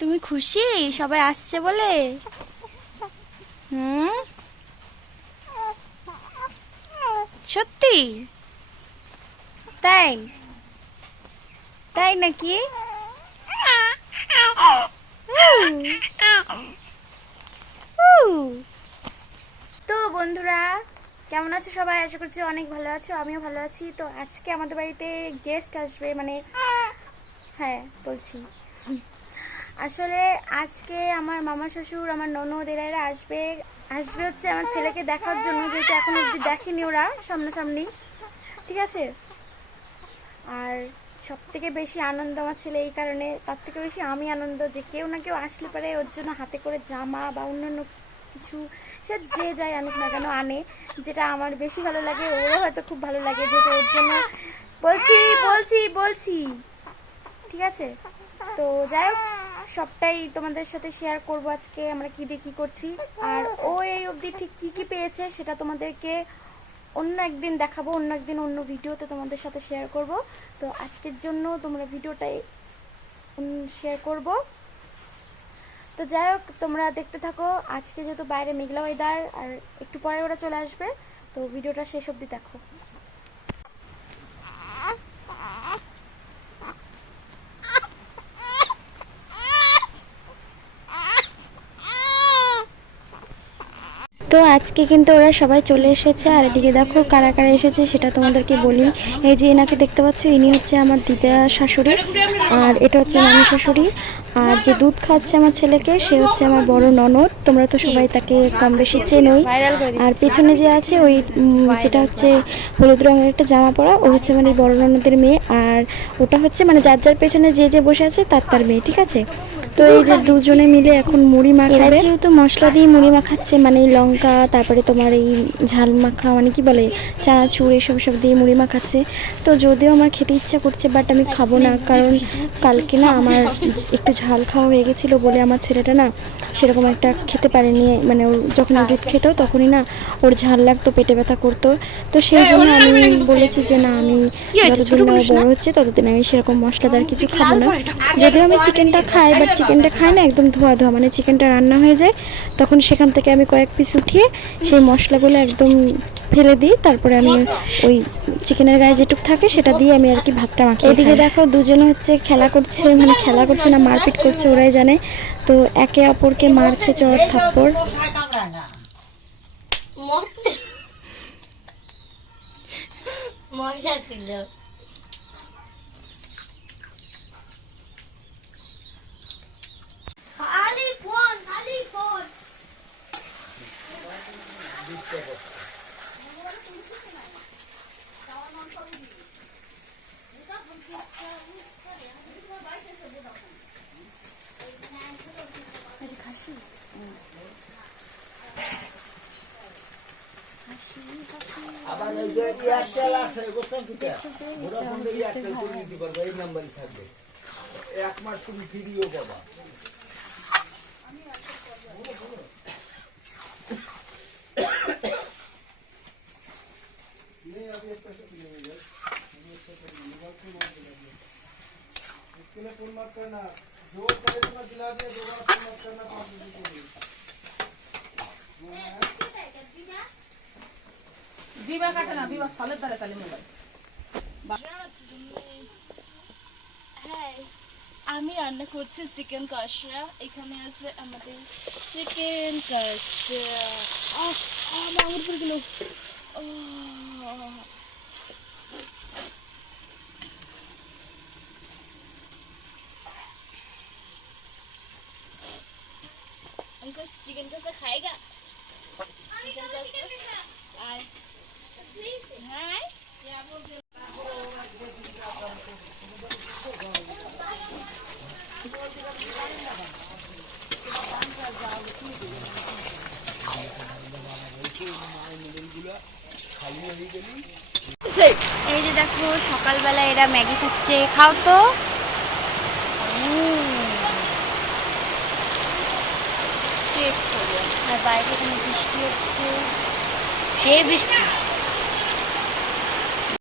তুমি খুশি সবাই আসছে বলে? হুম, সত্যি? তাই? তাই নাকি? তো বন্ধুরা, কেমন আছো সবাই? আশা করছি অনেক ভালো আছো, আমিও ভালো আছি। তো আজকে আমাদের বাড়িতে গেস্ট আসবে, মানে হ্যাঁ বলছি, আসলে আজকে আমার মামা শ্বশুর, আমার ননদ এরা আসবে। আসবে হচ্ছে আমার ছেলেকে দেখার জন্য, যেহেতু এখন অব্দি দেখেনি ওরা সামনাসামনি, ঠিক আছে? আর সব থেকে বেশি আনন্দ আমার ছেলে এই কারণে, তার থেকে বেশি আমি আনন্দ যে কেউ না কেউ আসলে পারে ওর জন্য হাতে করে জামা বা অন্যান্য কিছু, সে যে যাই আনুক না কেন আনে, যেটা আমার বেশি ভালো লাগে, ওরও হয়তো খুব ভালো লাগে, যেহেতু ওর জন্য বলছি বলছি বলছি ঠিক আছে? তো যাই হোক, সবটাই তোমাদের সাথে শেয়ার করব আজকে আমরা কি দিয়ে কি করছি। আর ও এই অবধি ঠিক কি কি পেয়েছে সেটা তোমাদেরকে অন্য একদিন দেখাবো, অন্য একদিন অন্য ভিডিওতে তোমাদের সাথে শেয়ার করব। তো আজকের জন্য তোমরা ভিডিওটাই শেয়ার করব। তো যাই হোক, তোমরা দেখতে থাকো। আজকে যেহেতু বাইরে মেঘলা ওয়েদার, আর একটু পরে ওরা চলে আসবে, তো ভিডিওটা শেষ অবধি দেখো। তো আজকে কিন্তু ওরা সবাই চলে এসেছে, আর এদিকে দেখো কারা কারা এসেছে সেটা তোমাদেরকে বলি। এই যে এনাকে দেখতে পাচ্ছ, ইনি হচ্ছে আমার দিদা শাশুড়ি, আর এটা হচ্ছে মামি শাশুড়ি। আর যে দুধ খাচ্ছে আমার ছেলেকে সে হচ্ছে আমার বড় ননদ, তোমরা তো সবাই তাকে কম বেশি চেনোই। আর পেছনে যে আছে ওই যেটা হচ্ছে হলুদ রঙের একটা জামা পরা, ও হচ্ছে মানে বড় ননদের মেয়ে। আর ওটা হচ্ছে মানে যার যার পেছনে যে যে বসে আছে তার মেয়ে, ঠিক আছে? তো এই যে দুজনে মিলে এখন মুড়ি মাখাবে, যেহেতু মশলা দিয়ে মুড়ি মাখাচ্ছে, মানে লঙ্কা, তারপরে তোমার এই ঝাল মাখা, মানে কি বলে, চানাচুর, এসব সব দিয়ে মুড়ি মাখাচ্ছে। তো যদিও আমার খেতে ইচ্ছা করছে, বাট আমি খাবো না, কারণ কালকে না আমার একটু ঝাল খাওয়া হয়ে গেছিলো বলে আমার ছেলেটা না সেরকম একটা খেতে পারেনি, মানে ওর যখন দুধ খেত তখনই না ওর ঝাল লাগতো, পেটে ব্যথা করতো। তো সেই জন্য আমি বলেছি যে না, আমি যতদিন না বড় হচ্ছে ততদিন আমি সেরকম মশলাদার কিছু খাবো না। যদিও আমি চিকেনটা খাই, বাট চিকেনটা খাই না একদম ধোয়া ধোয়া, মানে চিকেনটা রান্না হয়ে যায় তখন সেখান থেকে আমি কয়েক পিস উঠিয়ে সেই মশলাগুলো একদম ফেলে দিই, তারপরে আমি ওই চিকেনের গায়ে যেটুক থাকে সেটা দিয়ে আমি আর কি ভাতটা মাখি। এদিকে দেখো দুজনে হচ্ছে খেলা করছে, মানে খেলা করছে না, মারপিট করছে, ওরাই জানে। তো একে অপরকে মারছে চড় থাপ্পড়। মজা ছিল। খালি ফোন খালি ফোন। আবার ওই যে এয়ারটেল আছে বুঝছেন কি, ভোডাফোন দিয়ে এয়ারটেল করে নিতে পারবে, এই নাম্বারই থাকবে, এক মাস তুমি ফ্রিও পাবা। বিবা কাটে না, বিবা সালের তালে তালে মোবাইল। হ্যাঁ, আমি রান্না করছি চিকেন কষা। এখানে আছে আমাদের চিকেন কষা। মাংস পড়ে গেল। চিকেন কষা খাएगा? চিকেন কষা আর হ্যাঁ এই যে দেখো সকালবেলা এরা ম্যাগি খাচ্ছে, খাও তো। আর বাইরে এখানে বৃষ্টি হচ্ছে, সেই বৃষ্টি।